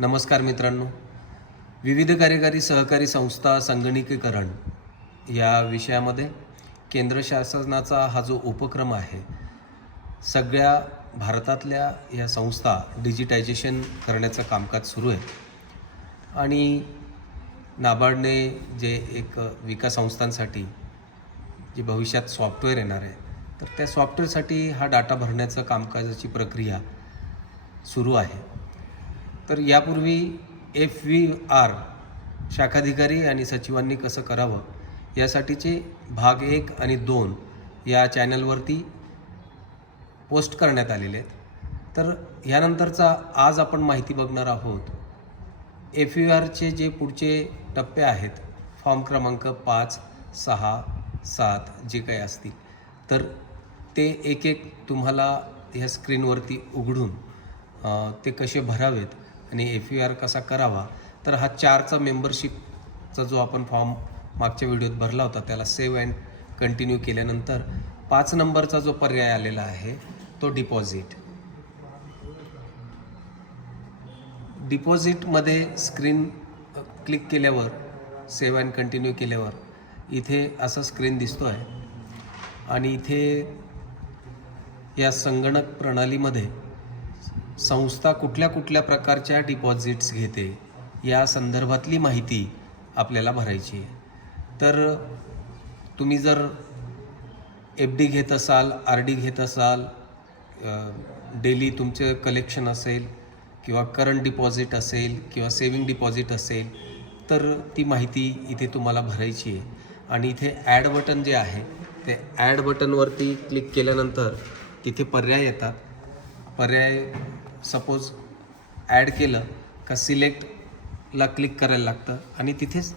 नमस्कार मित्रांनो. विविध कार्यकारी सहकारी संस्था संगणकीकरण या विषयामध्ये केंद्र शासनाचा हा जो उपक्रम आहे, सगळ्या भारतातल्या या संस्था डिजिटायझेशन करण्याचं कामकाज सुरू आहे. आणि नाबार्डने जे एक विकास संस्थांसाठी जे भविष्यात सॉफ्टवेअर येणार आहे, तर त्या सॉफ्टवेअरसाठी हा डाटा भरण्याचं कामकाजाची प्रक्रिया सुरू आहे. तर यापूर्वी FVR शाखाधिकारी आणि सचिवांनी कसं करावं यासाठीचे भाग 1 आणि 2 या चॅनलवरती पोस्ट करण्यात आलेले आहेत. तर यानंतरचा आज आपण माहिती बघणार आहोत. FVRचे जे पुढचे टप्पे आहेत, फॉर्म क्रमांक 5, 6, 7 जे काही असतील, तर ते एक एक तुम्हाला ह्या स्क्रीनवरती उघडून ते कसे भरावेत आणि FVR कसा करावा. तर हा 4चा मेंबरशिपचा जो आपण फॉर्म मागच्या व्हिडिओत भरला होता, त्याला सेव्ह अँड कंटिन्यू केल्यानंतर 5 नंबरचा जो पर्याय आलेला आहे तो डिपॉझिटमध्ये स्क्रीन क्लिक केल्यावर, सेव्ह अँड कंटिन्यू केल्यावर इथे असं स्क्रीन दिसतो आहे. आणि इथे या संगणक प्रणालीमध्ये संस्था कुठल्या कुठल्या प्रकारच्या डिपॉझिट्स घेते या संदर्भातली माहिती आपल्याला भरायची आहे. तर तुम्ही जर FD घेत असाल, RD घेत असाल, डेली तुमचे कलेक्शन असेल किंवा करंट डिपॉझिट असेल किंवा सेविंग डिपॉझिट असेल, तर ती माहिती इथे तुम्हाला भरायची आहे. आणि इथे ॲड बटन जे आहे, ते ॲड बटनवरती क्लिक केल्यानंतर तिथे पर्याय येतात. पर्याय सपोज ॲड केलं का सिलेक्टला क्लिक करायला लागतं आणि तिथेच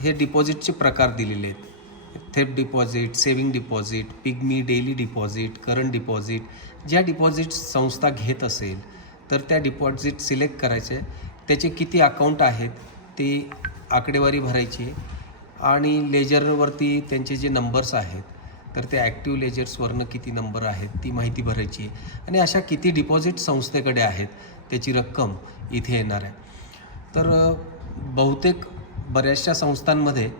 हे डिपॉझिटचे प्रकार दिलेले आहेत. Theft deposit, saving deposit, pygmy, daily deposit, current deposit. ज्या डिपॉझिट संस्था घेत असेल तर त्या डिपॉझिट सिलेक्ट करायचे, त्याचे किती अकाउंट आहेत ते आकडेवारी भरायची आणि लेजरवरती त्यांचे जे नंबर्स आहेत, तर ते ॲक्टिव्ह लेजर्सवरनं किती नंबर आहेत ती माहिती भरायची आहे. आणि अशा किती डिपॉझिट संस्थेकडे आहेत त्याची रक्कम इथे येणार आहे. तर बहुतेक बऱ्याचशा संस्थांमध्ये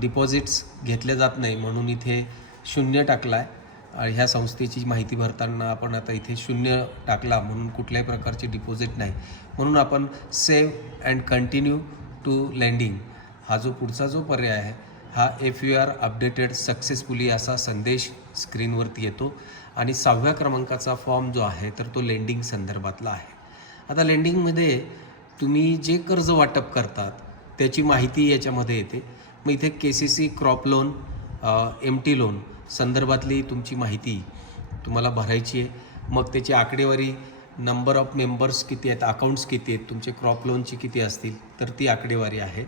डिपॉझिट्स घेतले जात नाही, म्हणून इथे 0 टाकला आहे. आणि ह्या संस्थेची माहिती भरताना आपण आता इथे 0 टाकला म्हणून कुठल्याही प्रकारचे डिपॉझिट नाही, म्हणून आपण save and continue to lending हा जो पुढचा जो पर्याय आहे, हा FVR अपडेटेड सक्सेसफुली असा संदेश स्क्रीनवरती येतो. आणि 6व्या क्रमांकाचा फॉर्म जो आहे तर तो लेंडिंग संदर्भातला आहे. आता लेंडिंगमध्ये तुम्ही जे कर्ज वाटप करतात त्याची माहिती याच्यामध्ये येते. मग इथे KCC, crop loan, MT loan संदर्भातली तुमची माहिती तुम्हाला भरायची आहे. मग त्याची आकडेवारी, नंबर ऑफ मेंबर्स किती आहेत, अकाउंट्स किती आहेत, तुमचे क्रॉप लोनची किती असतील तर ती आकडेवारी आहे.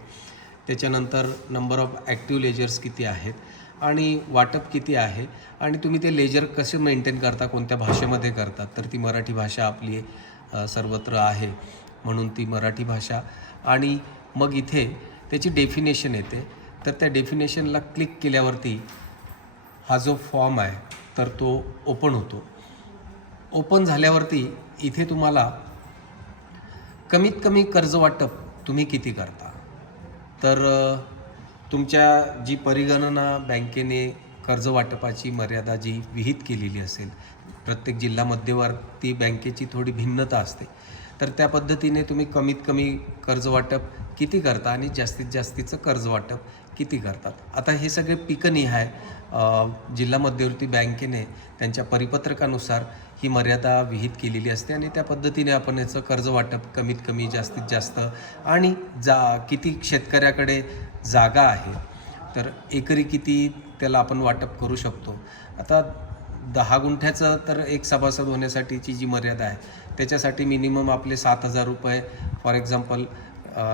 त्याच्यानंतर नंबर ऑफ ॲक्टिव्ह लेजर्स किती आहेत आणि वाटप किती आहे आणि तुम्ही ते लेजर कसे मेंटेन करता, कोणत्या भाषेमध्ये करतात, तर ती मराठी भाषा आपली सर्वत्र आहे म्हणून ती मराठी भाषा. आणि मग इथे त्याची डेफिनेशन येते. तर त्या डेफिनेशनला क्लिक केल्यावरती हा जो फॉर्म आहे तर तो ओपन होतो. ओपन झाल्यावरती इथे तुम्हाला कमीत कमी कर्ज वाटप तुम्ही किती करता, तर तुमच्या जी परिगणना बँकेने कर्ज वाटपाची मर्यादा जी विहित केलेली असेल, प्रत्येक जिल्हा मध्यवर्ती बँकेची थोडी भिन्नता असते, तर त्या पद्धतीने तुम्ही कमीत कमी कर्ज वाटप किती करता आणि जास्तीत जास्तीचं कर्ज वाटप किती करतात. आता हे सगळे पिकनिहाय जिल्हा मध्यवर्ती बँकेने त्यांच्या परिपत्रकानुसार ही मर्यादा विहित केलेली असते आणि त्या पद्धतीने आपण याचं कर्ज वाटप कमीत कमी, जास्तीत जास्त आणि किती शेतकऱ्याकडे जागा आहे, तर एकरी किती त्याला आपण वाटप करू शकतो. आता 10 गुंठ्याचं तर एक सभासद होण्यासाठीची जी मर्यादा आहे त्याच्यासाठी मिनिमम आपले 7,000 रुपये, फॉर एक्झाम्पल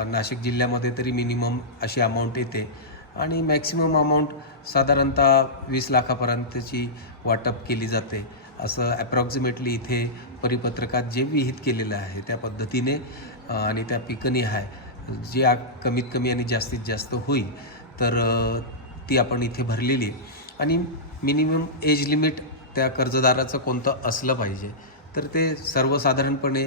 नाशिक जिल्ह्यामध्ये तरी मिनिमम अशी अमाऊंट येते. आणि मॅक्सिमम अमाऊंट साधारणतः 20 लाखापर्यंतची वाटप केली जाते, असं ॲप्रॉक्सिमेटली इथे परिपत्रकात जे विहित केलेलं आहे त्या पद्धतीने. आणि त्या पिकनिहाय जी कमीत कमी आणि जास्तीत जास्त होईल तर ती आपण इथे भरलेली. आणि मिनिमम एज लिमिट त्या कर्जदाराचं कोणतं असलं पाहिजे, तर ते सर्वसाधारणपणे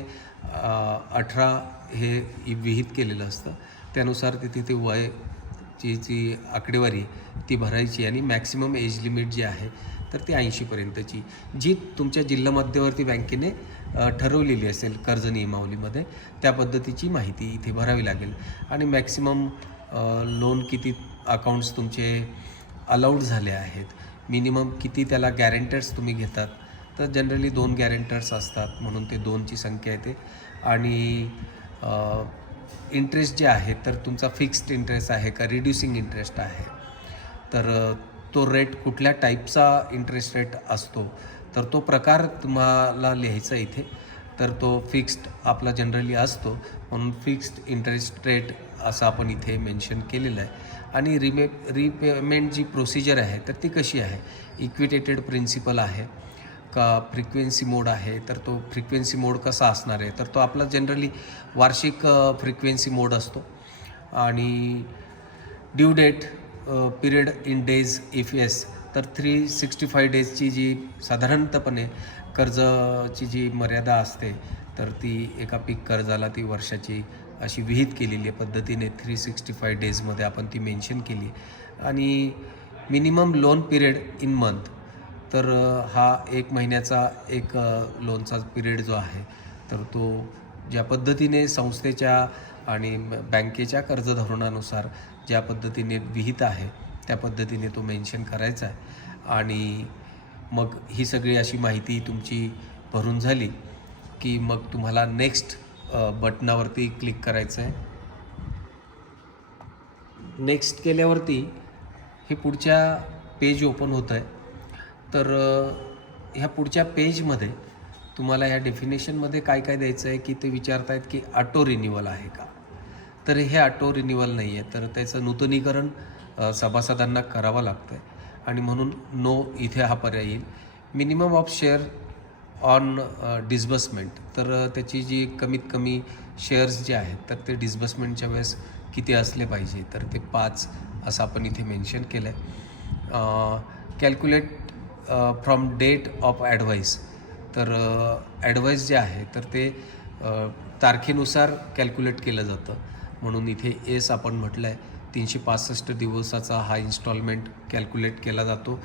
18 हे विहित केलेलं असतं. त्यानुसार तिथे ते वयची जी आकडेवारी ती भरायची आणि मॅक्सिमम एज लिमिट जी आहे तर ती 80पर्यंतची जी तुमच्या जिल्हा मध्यवर्ती बँकेने ठरवलेली असेल कर्ज नियमावलीमध्ये, त्या पद्धतीची माहिती इथे भरावी लागेल. आणि मॅक्सिमम लोन किती अकाउंट्स तुमचे अलाउड झाले आहेत, मिनिमम किती त्याला गॅरेंटर्स तुम्ही घेतात, तर जनरली 2 गॅरेंटर्स असतात म्हणून ते 2ची संख्या येते. आणि इंटरेस्ट जे आहे तर तुमचा फिक्स्ड इंटरेस्ट आहे का रिड्युसिंग इंटरेस्ट आहे, तर तो रेट कुठल्या टाईपचा इंटरेस्ट रेट असतो तर तो प्रकार तुम्हाला लिहायचा इथे. तर तो फिक्स्ड आपला जनरली असतो म्हणून फिक्स्ड इंटरेस्ट रेट असं आपण इथे मेन्शन केलेलं आहे. आणि रिपेमेंट जी प्रोसिजर आहे तर ती कशी आहे, इक्विटेटेड प्रिन्सिपल आहे का फ्रिक्वेन्सी मोड आहे, तर तो फ्रिक्वेन्सी मोड कसा असणार आहे, तर तो आपला जनरली वार्षिक फ्रिक्वेन्सी मोड असतो. आणि due date period in days if yes, तर 365 डेजची जी साधारणतपणे कर्जाची जी मर्यादा असते तर ती एका पीक कर्जाला ती वर्षाची अशी विहित केलेली आहे पद्धतीने 365 डेजमध्ये आपण ती मेन्शन केली. आणि minimum loan period in month, तर हा 1 महिन्याचा एक लोनचा पिरियड जो आहे तर तो ज्या पद्धतीने संस्थेच्या आणि बँकेच्या कर्ज धोरणानुसार ज्या पद्धतीने विहित आहे त्या पद्धतीने तो मेन्शन करायचा आहे. आणि मग ही सगळी अशी माहिती तुमची भरून झाली की मग तुम्हाला नेक्स्ट बटनावरती क्लिक करायचं आहे. नेक्स्ट केल्यावरती हे पुढच्या पेज ओपन होतं आहे. तर ह्या पुढच्या पेजमध्ये तुम्हाला ह्या डेफिनेशनमध्ये काय काय द्यायचं आहे की ते विचारत आहेत की ऑटो रिन्युअल आहे का, तर हे ऑटो रिन्युअल नाही आहे, तर त्याचं नूतनीकरण सभासदांना करावं लागतं आहे आणि म्हणून नो इथे हा पर्याय येईल. Minimum of share on disbursement, तर त्याची जी कमीत कमी शेअर्स जे आहेत तर ते डिस्बर्समेंटच्या वेळेस किती असले पाहिजे, तर ते 5 असं आपण इथे मेन्शन केलं आहे. Calculate from date of advice, तर ॲडवाईस जे आहे तर ते तारखेनुसार कॅल्क्युलेट केलं जातं म्हणून इथे एस आपण म्हटलं आहे. 365 दिवसाचा हा इन्स्टॉलमेंट कॅल्क्युलेट केला जातो.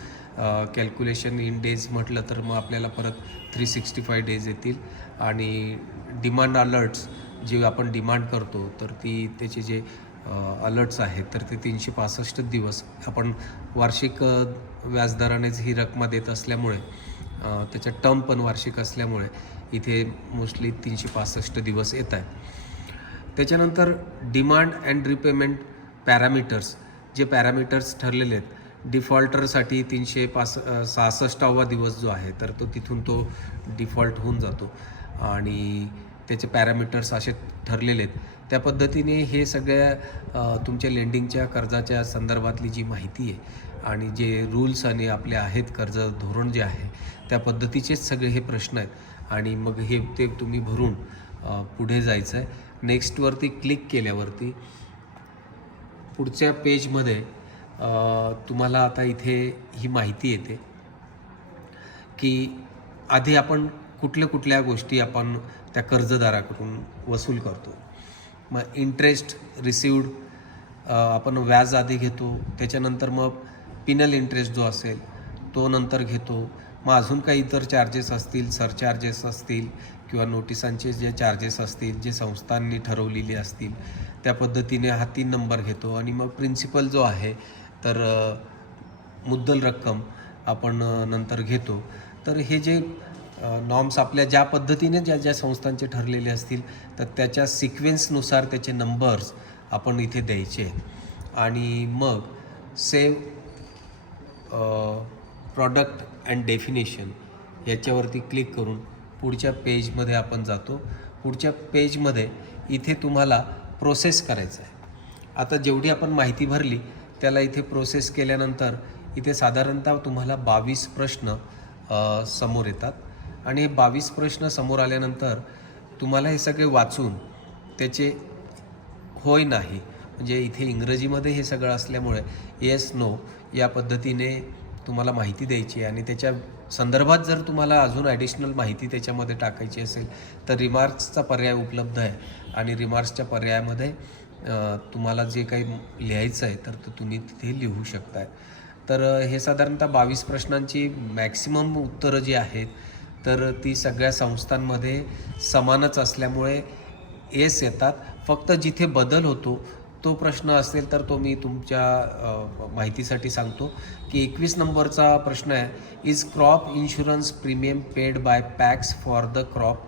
कॅल्क्युलेशन इन डेज म्हटलं तर मग आपल्याला परत 365 डेज येतील. आणि डिमांड अलर्ट्स जे आपण डिमांड करतो तर त्याचे जे अलर्ट्स आहेत तर ते 365 दिवस आपण वार्षिक व्याजदरानेच ही रक्कम देत असल्यामुळे त्याच्या टर्म पण वार्षिक असल्यामुळे इथे मोस्टली 365 दिवस येत आहे. त्याच्यानंतर डिमांड अँड रिपेमेंट पॅरामीटर्स, जे पॅरामीटर्स ठरलेले आहेत डिफॉल्टरसाठी 366वा दिवस जो आहे तर तो तिथून तो डिफॉल्ट होऊन जातो आणि त्याचे पॅरामीटर्स असे ठरलेले आहेत. त्या पद्धतीने हे सगळ्या तुमच्या लेंडिंगच्या कर्जाच्या संदर्भातली जी माहिती आहे आणि जे रूल्स आणि आपले आहेत कर्ज धोरण जे आहे त्या पद्धतीचेच सगळे हे प्रश्न आहेत. आणि मग हे ते तुम्ही भरून पुढे जायचं आहे. नेक्स्टवरती क्लिक केल्यावरती पुढच्या पेजमध्ये तुम्हाला आता इथे ही माहिती येते की आधी आपण कुठल्या गोष्टी आपण त्या कर्जदाराकडून वसूल करतो. मग इंटरेस्ट रिसिव्ड आपण व्याज आधी घेतो, त्याच्यानंतर मग पिनल इंटरेस्ट जो असेल तो नंतर घेतो. मग अजून काही इतर चार्जेस असतील, सरचार्जेस असतील किंवा नोटिसांचे जे चार्जेस असतील जे संस्थांनी ठरवलेले असतील त्या पद्धतीने हा 3 नंबर घेतो. आणि मग प्रिन्सिपल जो आहे तर मुद्दल रक्कम आपण नंतर घेतो. तर हे जे नॉर्म्स आपल्या ज्या पद्धतीने ज्या संस्थांचे ठरलेले असतील तर त्याच्या सिक्वेन्सनुसार त्याचे नंबर्स आपण इथे द्यायचे. आणि मग सेव्ह प्रॉडक्ट अँड डेफिनेशन याच्यावरती क्लिक करून पुढच्या पेजमध्ये आपण जातो. पुढच्या पेजमध्ये इथे तुम्हाला प्रोसेस करायचं आहे. आता जेवढी आपण माहिती भरली त्याला इथे प्रोसेस केल्यानंतर इथे साधारणतः तुम्हाला 22 प्रश्न समोर येतात. आणि हे 22 प्रश्न समोर आल्यानंतर तुम्हाला हे सगळे वाचून त्याचे होय नाही, म्हणजे इथे इंग्रजीमध्ये हे सगळं असल्यामुळे येस नो या पद्धतीने तुम्हाला माहिती द्यायची आहे. आणि त्याच्या संदर्भात जर तुम्हाला अजून ॲडिशनल माहिती त्याच्यामध्ये टाकायची असेल तर रिमार्क्सचा पर्याय उपलब्ध आहे. आणि रिमार्क्सच्या पर्यायामध्ये तुम्हाला जे काही लिहायचं आहे तर तुम्ही तिथे लिहू शकताय. तर हे साधारणतः 22 प्रश्नांची मॅक्सिमम उत्तरं जी आहेत तर ती सगळ्या संस्थांमध्ये समानच असल्यामुळे येस येतात. फक्त जिथे बदल होतो तो प्रश्न असेल तर तो मी तुमच्या माहितीसाठी सांगतो की 21 नंबरचा प्रश्न आहे, is crop insurance premium paid by PACS for the crop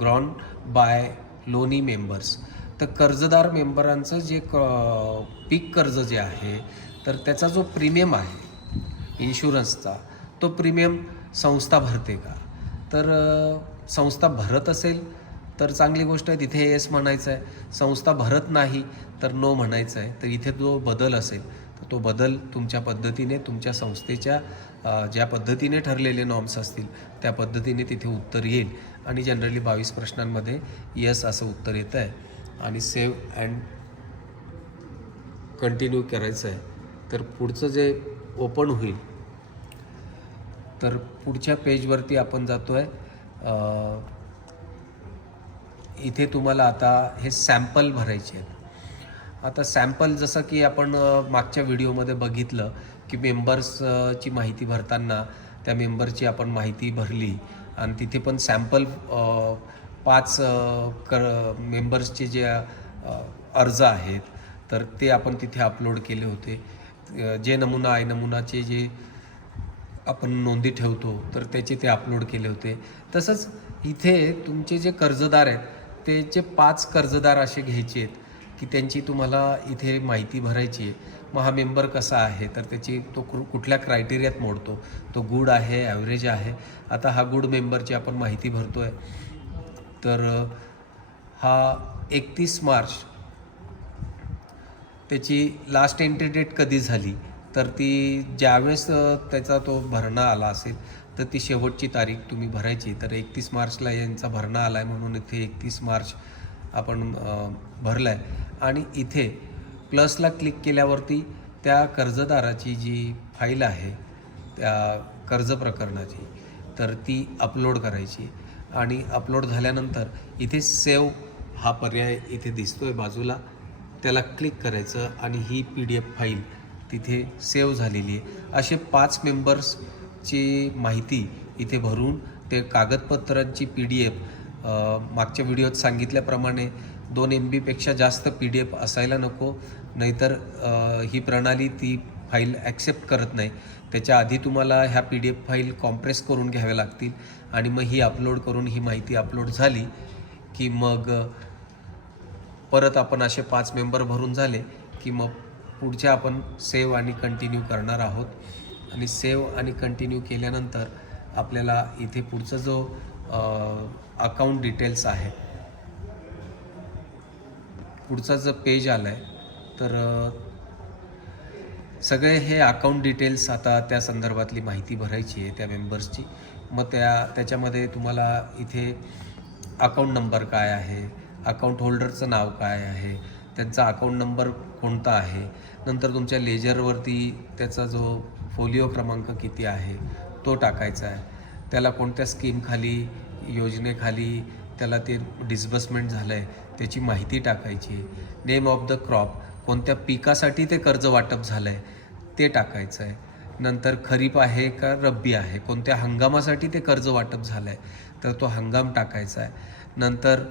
grown by loanee members. तर कर्जदार मेंबरांचं जे पीक कर्ज जे आहे तर त्याचा जो प्रीमियम आहे इन्शुरन्सचा तो प्रीमियम संस्था भरते का? तर संस्था भरत असेल तर चांगली गोष्ट आहे, तिथे येस म्हणायचं आहे. संस्था भरत नाही तर नो म्हणायचं आहे. तर इथे जो बदल असेल तर तो बदल तुमच्या पद्धतीने तुमच्या संस्थेच्या ज्या पद्धतीने ठरलेले नॉर्म्स असतील त्या पद्धतीने तिथे उत्तर येईल आणि जनरली 22 प्रश्नांमध्ये यस असं उत्तर येतं आहे आणि सेव्ह अँड कंटिन्यू करायचं आहे. तर पुढचं जे ओपन होईल तर पुढच्या पेजवरती आपण जातो आहे. इथे तुम्हाला आता हे सॅम्पल भरायचे आहेत. आता सॅम्पल जसं की आपण मागच्या व्हिडिओमध्ये बघितलं की मेंबर्सची माहिती भरताना त्या मेंबरची आपण माहिती भरली आणि तिथे पण सॅम्पल 5 मेंबर्सचे जे अर्ज आहेत तर ते आपण तिथे अपलोड केले होते. जे नमुना आहे नमुनाचे जे आपण नोंदी ठेवतो तर त्याचे ते अपलोड केले होते. तसंच इथे तुमचे जे कर्जदार आहेत त्याचे 5 कर्जदार असे घ्यायचे आहेत की त्यांची तुम्हाला इथे माहिती भरायची आहे. मग हा मेंबर कसा आहे तर त्याची तो कुठल्या क्रायटेरियात मोडतो, तो गुड आहे ॲव्हरेज आहे. आता हा गुड मेंबरची आपण माहिती भरतो आहे तर हा 31 मार्च त्याची लास्ट एंट्री डेट कधी झाली तर ती ज्यावेळेस त्याचा तो भरणा आला असेल तर ती शेवटची तारीख तुम्ही भरायची. तर 31 मार्चला यांचा भरणा आला आहे म्हणून इथे 31 मार्च आपण भरला आहे आणि इथे प्लसला क्लिक केल्यावरती त्या कर्जदाराची जी फाईल आहे त्या कर्ज प्रकरणाची तर ती अपलोड करायची आणि अपलोड झाल्यानंतर इथे सेव्ह हा पर्याय इथे दिसतो आहे बाजूला, त्याला क्लिक करायचं आणि ही PDF फाईल तिथे सेव्ह झालेली आहे. असे 5 मेंबर्सची माहिती इथे भरून ते कागदपत्रांची PDF मागच्या व्हिडिओत सांगितल्याप्रमाणे 2 MB जास्त PDF असायला नको, नाहीतर ही प्रणाली ती फाईल ॲक्सेप्ट करत नाही. त्याच्या आधी तुम्हाला ह्या PDF फाईल कॉम्प्रेस करून घ्याव्या लागतील आणि मग ही अपलोड करून ही माहिती अपलोड झाली की मग परत आपण असे 5 मेंबर भरून झाले की मग पुढच्या आपण सेव्ह आणि कंटिन्यू करणार आहोत. आणि सेव्ह आणि कंटिन्यू केल्यानंतर आपल्याला इथे पुढचा जो अकाउंट डिटेल्स आहे पुढचा जो पेज आला आहे तर सगळे हे अकाउंट डिटेल्स आता त्या संदर्भातली माहिती भरायची आहे त्या मेंबर्सची. मग त्याच्यामध्ये तुम्हाला इथे अकाउंट नंबर काय आहे, अकाउंट होल्डरचं नाव काय आहे, त्यांचा अकाउंट नंबर कोणता आहे, नंतर तुमच्या लेजरवरती त्याचा जो फोलिओ क्रमांक किती आहे तो टाकायचा आहे, त्याला कोणत्या स्कीमखाली योजनेखाली त्याला ते डिस्बर्समेंट झालं आहे त्याची माहिती टाकायची, नेम ऑफ द क्रॉप कोणत्या पिकासाठी ते कर्ज वाटप झालं आहे ते टाकायचं आहे, नंतर खरीप आहे का रब्बी आहे, कोणत्या हंगामासाठी ते कर्ज वाटप झालं आहे तर तो हंगाम टाकायचा आहे, नंतर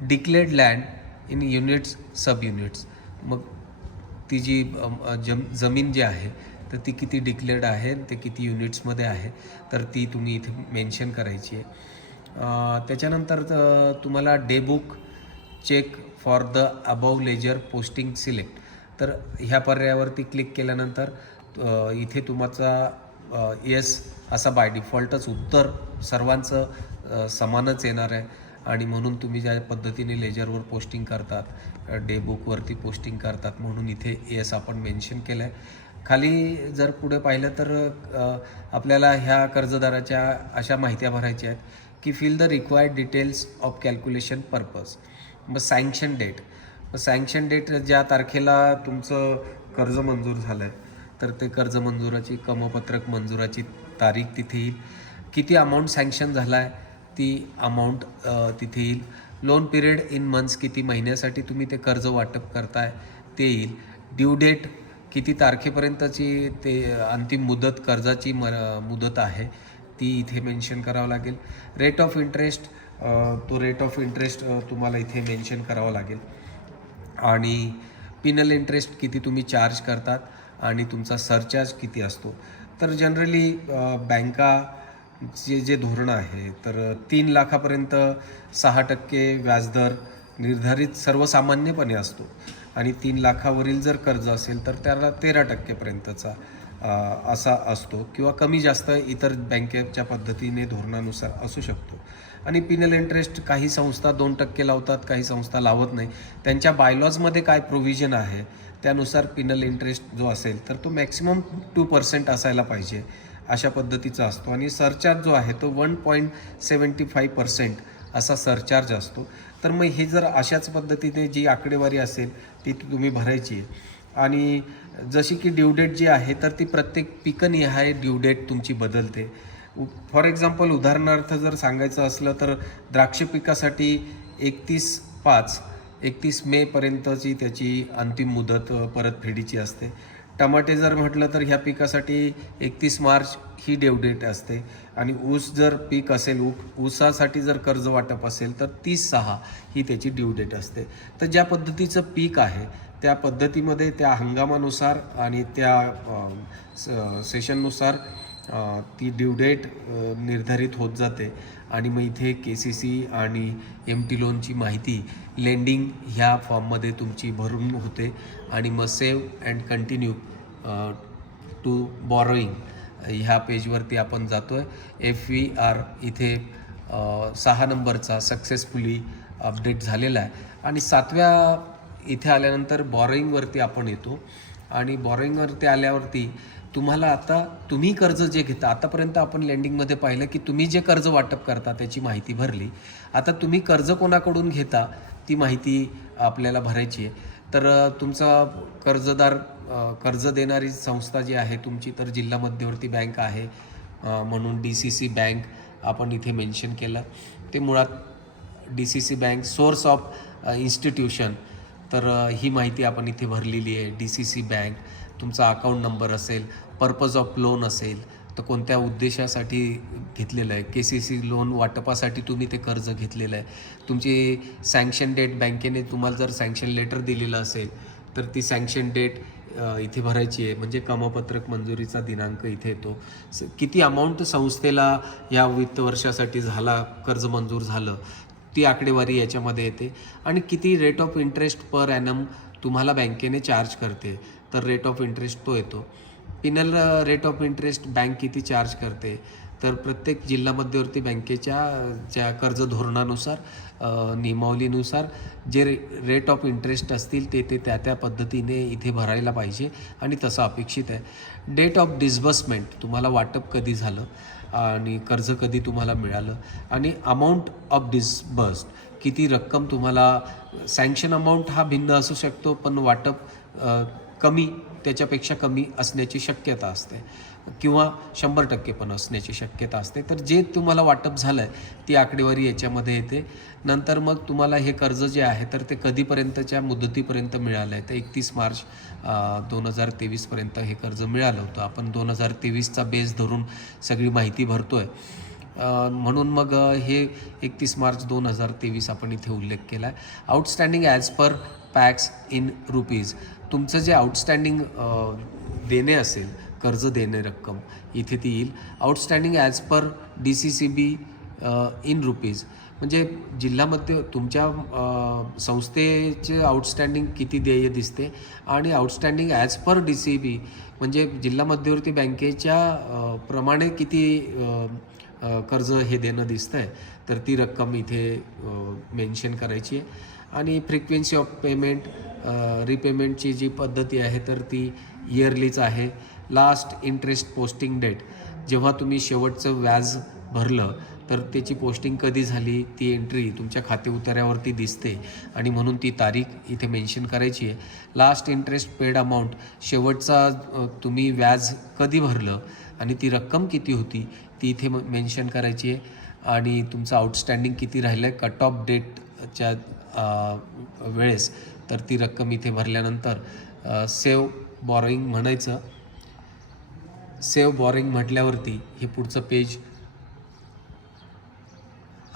declared land in units sub units मग ती जी जमीन जी आहे तर ती किती डिक्लेअर्ड आहे ते किती युनिट्समध्ये आहे तर ती तुम्ही इथे मेन्शन करायची आहे. त्याच्यानंतर तुम्हाला day book check for the above ledger posting select तर ह्या पर्यायावरती क्लिक केल्यानंतर इथे तुमचा येस असा बाय डिफॉल्टच उत्तर सर्वांचं समानच येणार आहे आणि म्हणून तुम्ही ज्या पद्धतीने लेजरवर पोस्टिंग करतात डे बुकवरती पोस्टिंग करतात म्हणून इथे येस आपण मेन्शन केलं आहे. खाली जर पुढे पाहिलं तर आपल्याला ह्या कर्जदाराच्या अशा माहित्या भरायच्या आहेत की fill the required details of calculation purpose. मग सँक्शन डेट ज्या तारखेला तुमचं कर्ज मंजूर झालं आहे तर ते कर्ज मंजुराची कमपत्रक मंजुराची तारीख तिथे येईल, किती अमाऊंट सँक्शन झाला आहे ती अमाऊंट तिथे येईल, लोन पिरियड इन मंथ्स, किती महिन्यासाठी तुम्ही ते कर्ज वाटप करताय ते येईल. ड्यू डेट, किती तारखेपर्यंतची ते अंतिम मुदत, कर्जाची मुदत आहे ती इथे मेन्शन करावं लागेल. रेट ऑफ इंटरेस्ट, तो रेट ऑफ इंटरेस्ट तुम्हाला इथे मेन्शन करावा लागेल. आणि पिनल इंटरेस्ट किती तुम्ही चार्ज करतात आणि तुमचा सरचार्ज किती असतो. तर जनरली बँकाचे जे धोरणं आहे तर 3 लाखापर्यंत 6% व्याजदर निर्धारित सर्वसामान्यपणे असतो आणि 3 लाखावरील जर कर्ज असेल तर त्याला 13%पर्यंतचा असा असतो किंवा कमी जास्त इतर बँकेच्या पद्धतीने धोरणानुसार असू शकतो. आणि पिनल इंटरेस्ट काही संस्था 2% लावतात, काही संस्था लावत नाही. त्यांच्या बायलॉजमध्ये काय प्रोव्हिजन आहे त्यानुसार पिनल इंटरेस्ट जो असेल तर तो मॅक्सिमम 2% असायला पाहिजे, अशा पद्धतीचा असतो. आणि सरचार्ज जो आहे तो 1.75% असा सरचार्ज असतो. तर मग हे जर अशाच पद्धतीने जी आकडेवारी असेल ती तुम्ही भरायची आहे. आणि जशी की ड्यू डेट जी आहे तर ती प्रत्येक पिकनिहाय ड्यू डेट तुमची बदलते. फॉर एक्झाम्पल, उदाहरणार्थ जर सांगायचं असलं तर द्राक्ष पिकासाठी 31 मेपर्यंतची त्याची अंतिम मुदत परतफेडीची असते. टमाटे जर म्हटलं तर ह्या पिकासाठी 31 मार्च ही ड्यू डेट असते. आणि ऊस जर पीक असेल, ऊसासाठी जर कर्ज वाटप असेल तर 30/6 ही त्याची ड्यू डेट असते. तर ज्या पद्धतीचं पीक आहे त्या पद्धतीमध्ये त्या हंगामानुसार आणि त्या सेशननुसार ती ड्यू डेट निर्धारित होत जाते. आणि मग इथे KCC आणि MT लोनची माहिती लेंडिंग ह्या फॉर्ममध्ये तुमची भरून होते. आणि मग save and continue to borrowing ह्या पेजवरती आपण जातो आहे. FVR इथे 6 नंबरचा सक्सेसफुली अपडेट झालेला आहे. आणि 7व्या इथे आल्यानंतर बॉरोईंगवरती आपण येतो. आणि बॉरोईंगवरती आल्यावरती तुम्हाला आता तुम्ही कर्ज जे घेता, आतापर्यंत आपण लेंडिंगमध्ये पाहिलं की तुम्ही जे कर्ज वाटप करता त्याची माहिती भरली. आता तुम्ही कर्ज कोणाकडून घेता ती माहिती आपल्याला भरायची आहे. तर तुमचा कर्जदार, कर्ज देणारी संस्था जी आहे तुमची, तर जिल्हा मध्यवर्ती बँक आहे म्हणून DCC बँक आपण इथे मेन्शन केलं. ते मुळात DCC bank source of institution, तर ही माहिती आपण इथे भरलेली आहे. DCC बँक, तुमचा अकाउंट नंबर असेल, पर्पज ऑफ लोन असेल तर कोणत्या उद्देशासाठी घेतलेलं आहे, KCC लोन वाटपासाठी तुम्ही ते कर्ज घेतलेलं आहे. तुमची सँक्शन डेट, बँकेने तुम्हाला जर सँक्शन लेटर दिलेलं असेल तर ती सँक्शन डेट इथे भरायची आहे. म्हणजे क्रमपत्रक मंजुरीचा दिनांक इथे येतो. किती अमाऊंट संस्थेला या वित्त वर्षासाठी झाला, कर्ज मंजूर झालं, ती आकडेवारी याच्यामध्ये येते. आणि किती rate of interest per annum तुम्हाला बँकेने चार्ज करते, तर रेट ऑफ इंटरेस्ट तो येतो. Pinal rate of interest bank किती चार्ज करते, तर प्रत्येक जिल्हा मध्यवर्ती बँकेच्या ज्या कर्ज धोरणानुसार, नियमावलीनुसार जे रेट ऑफ इंटरेस्ट असतील ते त्या पद्धतीने इथे भरायला पाहिजे आणि तसं अपेक्षित आहे. डेट ऑफ डिस्बर्समेंट, तुम्हाला वाटप कधी झालं आणि कर्ज कधी तुम्हाला मिळालं. आणि अमाऊंट ऑफ डिस्बर्स्ड, किती रक्कम तुम्हाला, सँक्शन अमाऊंट हा भिन्न असू शकतो पण वाटप कमी, त्याच्यापेक्षा कमी असण्याची शक्यता असते किंवा 100% पण असण्याची शक्यता असते. तर जे तुम्हाला वाटप झालं आहे ती आकडेवारी याच्यामध्ये येते. नंतर मग तुम्हाला हे कर्ज जे आहे तर ते कधीपर्यंतच्या मुदतीपर्यंत मिळालं आहे, तर 31 मार्च 2023पर्यंत हे कर्ज मिळालं होतं. आपण 2023चा बेस धरून सगळी माहिती भरतो आहे. म्हणून मग हे 31 मार्च 2023 आपण इथे उल्लेख केला आहे. Outstanding as per PACS in rupees, तुमचं जे आउटस्टँडिंग देणे असेल, कर्ज देणे रक्कम इथे ती येईल. Outstanding as per DCCB in rupees, म्हणजे जिल्ह्यामध्ये तुमच्या संस्थेचे आउटस्टँडिंग किती देय दिसते. आणि आउटस्टँडिंग ॲज पर DCB म्हणजे जिल्हा मध्यवर्ती बँकेच्या प्रमाणे किती कर्ज हे देणं दिसतं आहे, तर ती रक्कम इथे मेन्शन करायची आहे. आणि फ्रिक्वेन्सी ऑफ पेमेंट, रिपेमेंटची जी पद्धती आहे तर ती इयरलीच आहे. लास्ट इंटरेस्ट पोस्टिंग डेट, जेव्हा तुम्ही शेवटचं व्याज भरलं तर त्याची पोस्टिंग कधी झाली ती एंट्री तुमच्या खाते उतार्यावरती दिसते आणि म्हणून ती तारीख इथे मेन्शन करायची आहे. लास्ट इंटरेस्ट पेड अमाऊंट, शेवटचा तुम्ही व्याज कधी भरलं आणि ती रक्कम किती होती ती इथे मेन्शन करायची आहे. आणि तुमचं आउटस्टँडिंग किती राहिलं आहे, कट ऑफ डेट च्या वेळेस तर ती रक्कम इथे भरल्यानंतर सेव्ह बॉरोईंग म्हणायचं. सेव्ह बॉरोईंग म्हटल्यावरती हे पुढचं पेज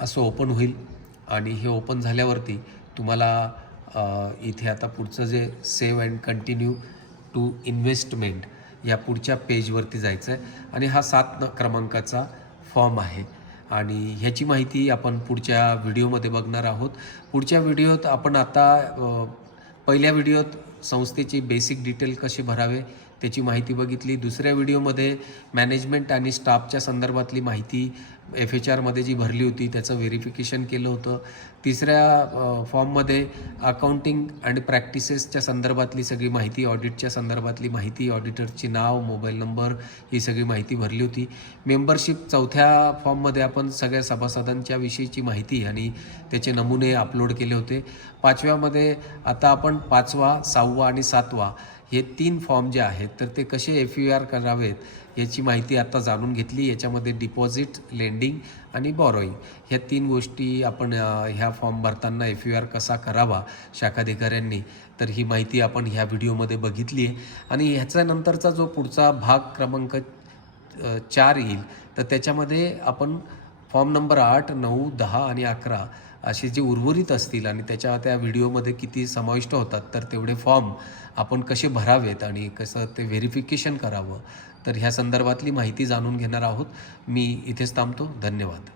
असं ओपन होईल आणि हे ओपन झाल्यावरती तुम्हाला इथे आता पुढचं जे save and continue to investment या पुढच्या पेजवरती जायचं आहे आणि हा 7 क्रमांकाचा फॉर्म आहे आणि ह्याची माहिती आपण पुढच्या व्हिडिओमध्ये बघणार आहोत. पुढच्या व्हिडिओत आपण आता पहिल्या व्हिडिओत संस्थेची बेसिक डिटेल कसे भरावे त्याची माहिती बघितली. दुसऱ्या व्हिडिओमध्ये मॅनेजमेंट आणि स्टाफच्या संदर्भातली माहिती FHRमध्ये जी भरली होती त्याचं व्हेरिफिकेशन केलं होतं. तिसऱ्या फॉर्ममध्ये अकाउंटिंग आणि प्रॅक्टिसेसच्या संदर्भातली सगळी माहिती, ऑडिटच्या संदर्भातली माहिती, ऑडिटरची नाव, मोबाईल नंबर ही सगळी माहिती भरली होती. मेंबरशिप चौथ्या फॉर्ममध्ये आपण सगळ्या सभासदांच्या विषयीची माहिती आणि त्याचे नमुने अपलोड केले होते. पाचव्यामध्ये आता आपण 5वा, 6वा आणि 7वा हे 3 फॉर्म जे आहेत तर ते कसे FUR करावेत याची माहिती आता जाणून घेतली. याच्यामध्ये डिपॉझिट, लेंडिंग आणि बॉरोईंग ह्या 3 गोष्टी आपण ह्या फॉर्म भरताना FUR कसा करावा शाखाधिकाऱ्यांनी तर ही माहिती आपण ह्या व्हिडिओमध्ये बघितली आहे. आणि ह्याच्यानंतरचा जो पुढचा भाग क्रमांक 4 येईल तर त्याच्यामध्ये आपण फॉर्म नंबर 8, 9, 10 आणि 11 असे जे उर्वरित असतील आणि त्या व्हिडिओमध्ये किती समाविष्ट होतात तर तेवढे फॉर्म आपण कसे भरावेत आणि कसं ते व्हेरिफिकेशन करावं तर ह्या संदर्भातली माहिती जाणून घेणार आहोत. मी इथेच थांबतो. धन्यवाद.